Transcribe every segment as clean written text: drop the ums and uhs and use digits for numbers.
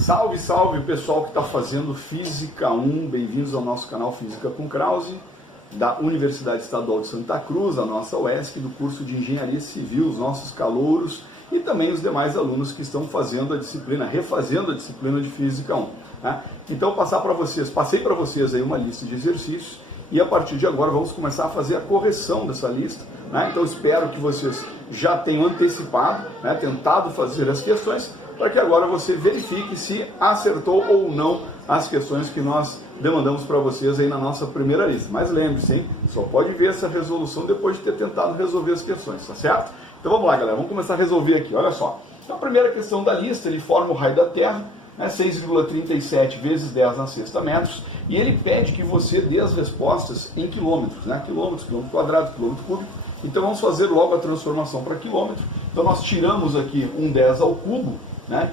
Salve, salve pessoal que está fazendo Física 1, bem-vindos ao nosso canal Física com Krause, da Universidade Estadual de Santa Cruz, a nossa UESC, do curso de Engenharia Civil, os nossos calouros e também os demais alunos que estão fazendo a disciplina, refazendo a disciplina de Física 1. Né? Então passei para vocês aí uma lista de exercícios e a partir de agora vamos começar a fazer a correção dessa lista. Né? Então espero que vocês já tenham antecipado, né, tentado fazer as questões, para que agora você verifique se acertou ou não as questões que nós demandamos para vocês aí na nossa primeira lista. Mas lembre-se, hein, só pode ver essa resolução depois de ter tentado resolver as questões, tá certo? Então vamos lá, galera, vamos começar a resolver aqui, olha só. Então a primeira questão da lista, ele forma o raio da Terra, né, 6,37 vezes 10 na sexta metros, e ele pede que você dê as respostas em quilômetros, né, quilômetros, quilômetro quadrado, quilômetro cúbico. Então vamos fazer logo a transformação para quilômetro. Então nós tiramos aqui um 10 ao cubo, né,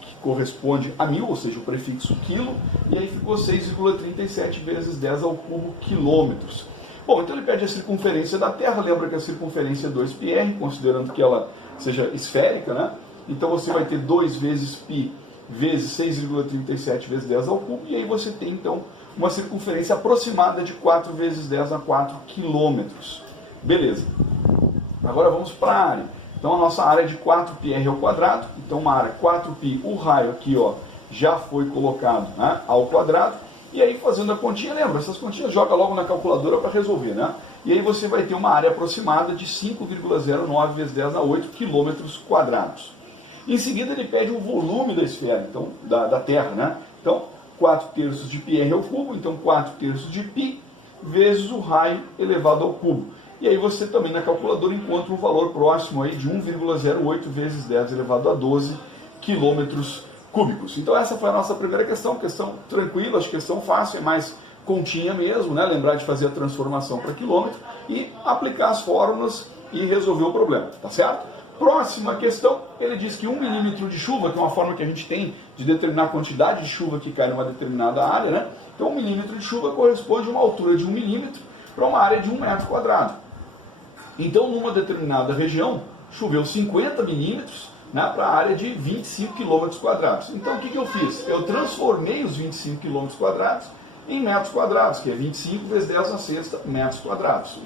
que corresponde a 1000, ou seja, o prefixo quilo, e aí ficou 6,37 vezes 10 ao cubo quilômetros. Bom, então ele pede a circunferência da Terra, lembra que a circunferência é 2πr, considerando que ela seja esférica, né? Então você vai ter 2 vezes π vezes 6,37 vezes 10 ao cubo, e aí você tem então uma circunferência aproximada de 4 vezes 10 a 4 quilômetros. Beleza. Agora vamos para a área. Então a nossa área é de 4πr ao quadrado, então uma área 4π, o raio aqui ó, já foi colocado, né, ao quadrado, e aí fazendo a continha, lembra, essas continhas joga logo na calculadora para resolver, né? E aí você vai ter uma área aproximada de 5,09 vezes 10 a 8 quilômetros quadrados. Em seguida ele pede o volume da esfera, então, da Terra, né? Então 4/3 de πr ao cubo, então 4/3 de π vezes o raio elevado ao cubo. E aí você também na calculadora encontra um valor próximo aí de 1,08 vezes 10 elevado a 12 quilômetros cúbicos. Então essa foi a nossa primeira questão tranquila, acho que questão fácil, é mais continha mesmo, né? Lembrar de fazer a transformação para quilômetro e aplicar as fórmulas e resolver o problema, tá certo? Próxima questão, ele diz que 1 milímetro de chuva, que é uma forma que a gente tem de determinar a quantidade de chuva que cai numa determinada área, né? Então 1 milímetro de chuva corresponde a uma altura de 1 milímetro para uma área de 1 metro quadrado. Então, numa determinada região, choveu 50 milímetros, né, para a área de 25 quilômetros quadrados. Então, o que eu fiz? Eu transformei os 25 quilômetros quadrados em metros quadrados, que é 25 vezes 10 na sexta metros quadrados.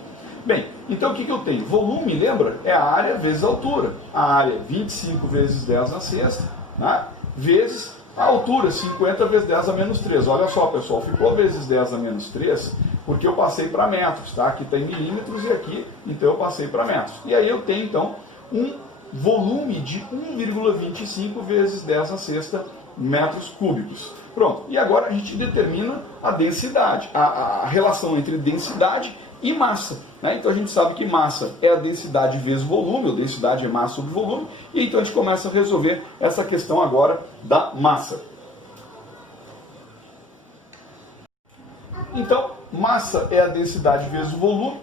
Bem, então o que eu tenho? Volume, lembra? É a área vezes a altura. A área 25 vezes 10 na sexta, né, vezes a altura, 50 vezes 10 a menos 3. Olha só, pessoal, ficou vezes 10 a menos 3, porque eu passei para metros, tá? Aqui está em milímetros e aqui, então eu passei para metros. E aí eu tenho, então, um volume de 1,25 vezes 10 a sexta metros cúbicos. Pronto, e agora a gente determina a densidade, a relação entre densidade e massa. Né? Então a gente sabe que massa é a densidade vezes volume, ou densidade é massa sobre volume, e então a gente começa a resolver essa questão agora da massa. Então, massa é a densidade vezes o volume,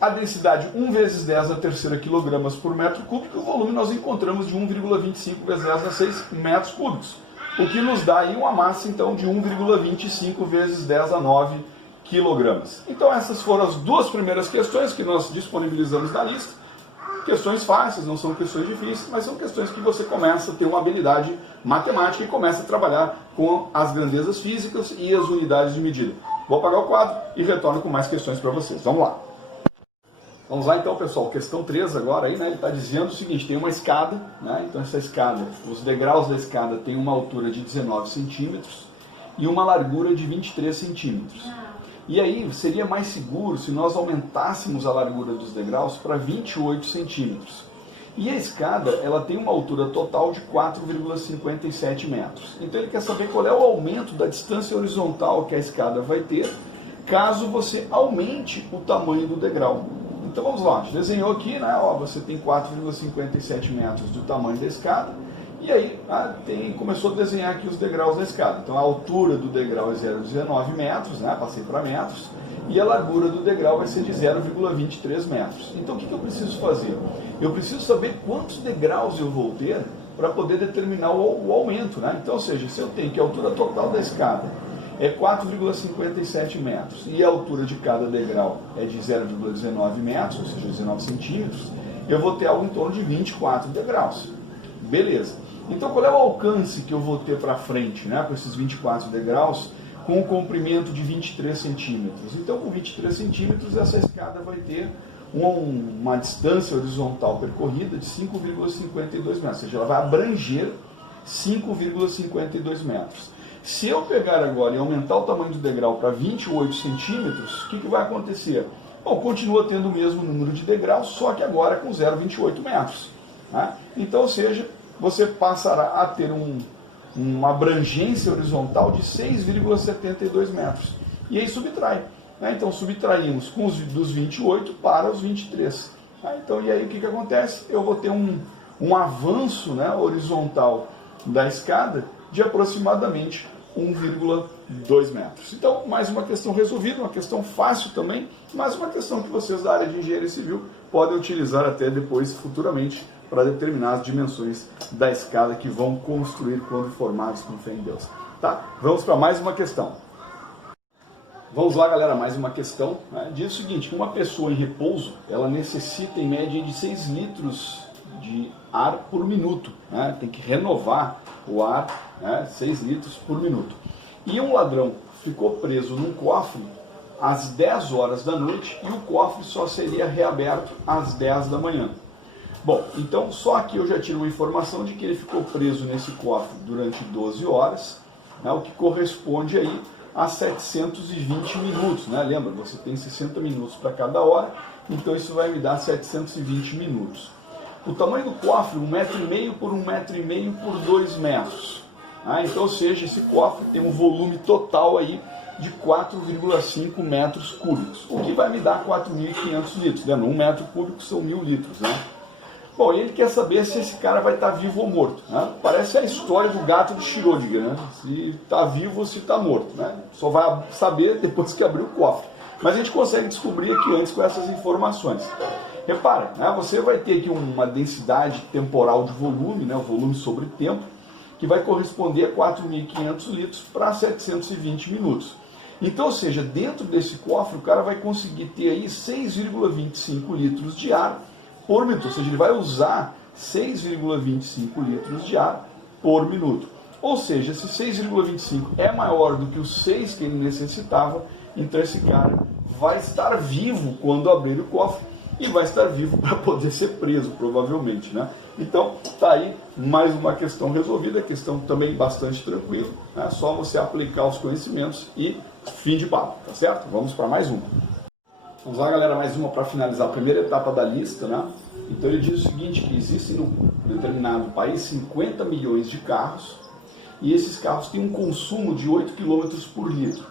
a densidade 1 vezes 10 a terceira quilogramas por metro cúbico, e o volume nós encontramos de 1,25 vezes 10 a 6 metros cúbicos, o que nos dá aí uma massa então de 1,25 vezes 10 a 9 quilogramas. Então essas foram as duas primeiras questões que nós disponibilizamos na lista. Questões fáceis, não são questões difíceis, mas são questões que você começa a ter uma habilidade matemática e começa a trabalhar com as grandezas físicas e as unidades de medida. Vou apagar o quadro e retorno com mais questões para vocês. Vamos lá. Vamos lá então, pessoal. Questão 3 agora, aí, né? Ele está dizendo o seguinte, tem uma escada, né? Então essa escada, os degraus da escada têm uma altura de 19 centímetros e uma largura de 23 centímetros. E aí seria mais seguro se nós aumentássemos a largura dos degraus para 28 centímetros. E a escada, ela tem uma altura total de 4,57 metros. Então ele quer saber qual é o aumento da distância horizontal que a escada vai ter, caso você aumente o tamanho do degrau. Então vamos lá, a gente desenhou aqui, né? Ó, você tem 4,57 metros do tamanho da escada, e aí começou a desenhar aqui os degraus da escada. Então a altura do degrau é 0,19 metros, né? Passei para metros, e a largura do degrau vai ser de 0,23 metros. Então o que eu preciso fazer? Eu preciso saber quantos degraus eu vou ter para poder determinar o aumento, né? Então, ou seja, se eu tenho que a altura total da escada é 4,57 metros e a altura de cada degrau é de 0,19 metros, ou seja, 19 centímetros, eu vou ter algo em torno de 24 degraus. Beleza. Então qual é o alcance que eu vou ter para frente, né, com esses 24 degraus, com um comprimento de 23 centímetros? Então com 23 centímetros essa escada vai ter uma distância horizontal percorrida de 5,52 metros, ou seja, ela vai abranger 5,52 metros. Se eu pegar agora e aumentar o tamanho do degrau para 28 centímetros, o que vai acontecer? Bom, continua tendo o mesmo número de degraus, só que agora com 0,28 metros. Tá? Então, ou seja, você passará a ter uma abrangência horizontal de 6,72 metros. E aí subtrai. Né? Então, subtraímos dos 28 para os 23. Tá? Então, e aí o que acontece? Eu vou ter um avanço, né, horizontal da escada de aproximadamente 1,2 metros. Então, mais uma questão resolvida, uma questão fácil também, mas uma questão que vocês da área de engenharia civil podem utilizar até depois, futuramente, para determinar as dimensões da escada que vão construir quando formados com fé em Deus. Tá? Vamos para mais uma questão. Vamos lá, galera, mais uma questão. Né? Diz o seguinte, que uma pessoa em repouso, ela necessita em média de 6 litros de ar por minuto, né? Tem que renovar o ar, né? 6 litros por minuto. E um ladrão ficou preso num cofre às 10 horas da noite e o cofre só seria reaberto às 10 da manhã. Bom, então só aqui eu já tiro uma informação de que ele ficou preso nesse cofre durante 12 horas, né? O que corresponde aí a 720 minutos, né? Lembra, você tem 60 minutos para cada hora, então isso vai me dar 720 minutos. O tamanho do cofre, 1,5 metro por 1,5 metro por 2 metros. Então, ou seja, esse cofre tem um volume total aí de 4,5 metros cúbicos, o que vai me dar 4.500 litros. Lembra, 1 metro cúbico são 1.000 litros, né? Bom, ele quer saber se esse cara vai estar vivo ou morto. Né? Parece a história do gato de Schrödinger, né? Se está vivo ou se está morto. Né? Só vai saber depois que abrir o cofre. Mas a gente consegue descobrir aqui antes com essas informações. Repara, né, você vai ter aqui uma densidade temporal de volume, né, o volume sobre tempo, que vai corresponder a 4.500 litros para 720 minutos. Então, ou seja, dentro desse cofre o cara vai conseguir ter aí 6,25 litros de ar por minuto. Ou seja, ele vai usar 6,25 litros de ar por minuto. Ou seja, se 6,25 é maior do que os 6 que ele necessitava, então esse cara vai estar vivo quando abrir o cofre e vai estar vivo para poder ser preso, provavelmente, né? Então, tá aí mais uma questão resolvida, questão também bastante tranquila, né? Só você aplicar os conhecimentos e fim de papo, tá certo? Vamos para mais uma. Vamos lá, galera, mais uma para finalizar a primeira etapa da lista, né? Então ele diz o seguinte, que existem no determinado país 50 milhões de carros e esses carros têm um consumo de 8 km por litro.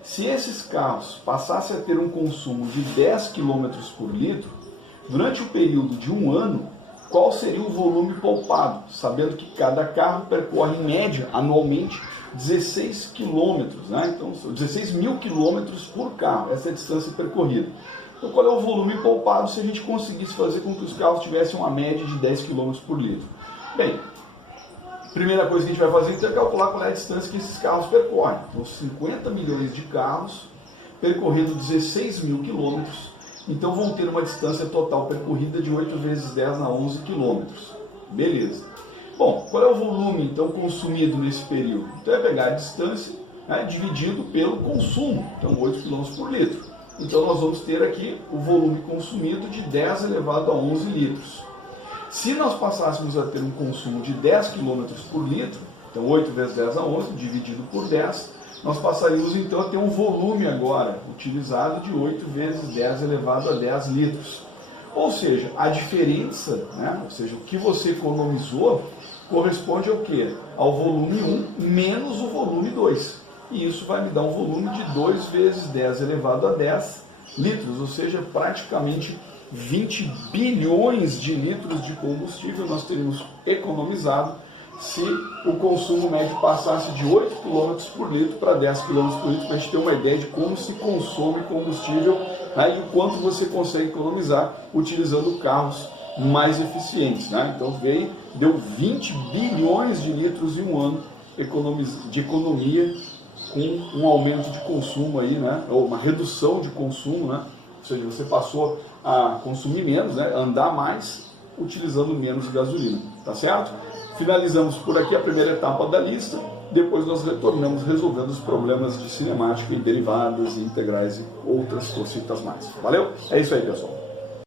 Se esses carros passassem a ter um consumo de 10 km por litro, durante o período de um ano, qual seria o volume poupado? Sabendo que cada carro percorre, em média, anualmente, 16 km, né? Então, 16 mil quilômetros por carro, essa é a distância percorrida. Então, qual é o volume poupado se a gente conseguisse fazer com que os carros tivessem uma média de 10 km por litro? Bem, primeira coisa que a gente vai fazer é calcular qual é a distância que esses carros percorrem. Então, 50 milhões de carros percorrendo 16 mil quilômetros, então vão ter uma distância total percorrida de 8 vezes 10 na 11 quilômetros. Beleza. Bom, qual é o volume então consumido nesse período? Então é pegar a distância, né, dividido pelo consumo, então 8 km por litro. Então nós vamos ter aqui o volume consumido de 10 elevado a 11 litros. Se nós passássemos a ter um consumo de 10 km por litro, então 8 vezes 10 a 11, dividido por 10, nós passaríamos então a ter um volume agora utilizado de 8 vezes 10 elevado a 10 litros. Ou seja, a diferença, né, ou seja, o que você economizou, corresponde ao quê? Ao volume 1 menos o volume 2. E isso vai me dar um volume de 2 vezes 10 elevado a 10 litros, ou seja, praticamente 20 bilhões de litros de combustível nós teríamos economizado se o consumo médio passasse de 8 km por litro para 10 km por litro, para a gente ter uma ideia de como se consome combustível, né, e o quanto você consegue economizar utilizando carros mais eficientes. Né? Então deu 20 bilhões de litros em um ano de economia, com um aumento de consumo aí, né, ou uma redução de consumo, né? Ou seja, você passou a consumir menos, né, andar mais, utilizando menos gasolina, tá certo? Finalizamos por aqui a primeira etapa da lista, depois nós retornamos resolvendo os problemas de cinemática e derivadas e integrais e outras cositas mais. Valeu? É isso aí, pessoal.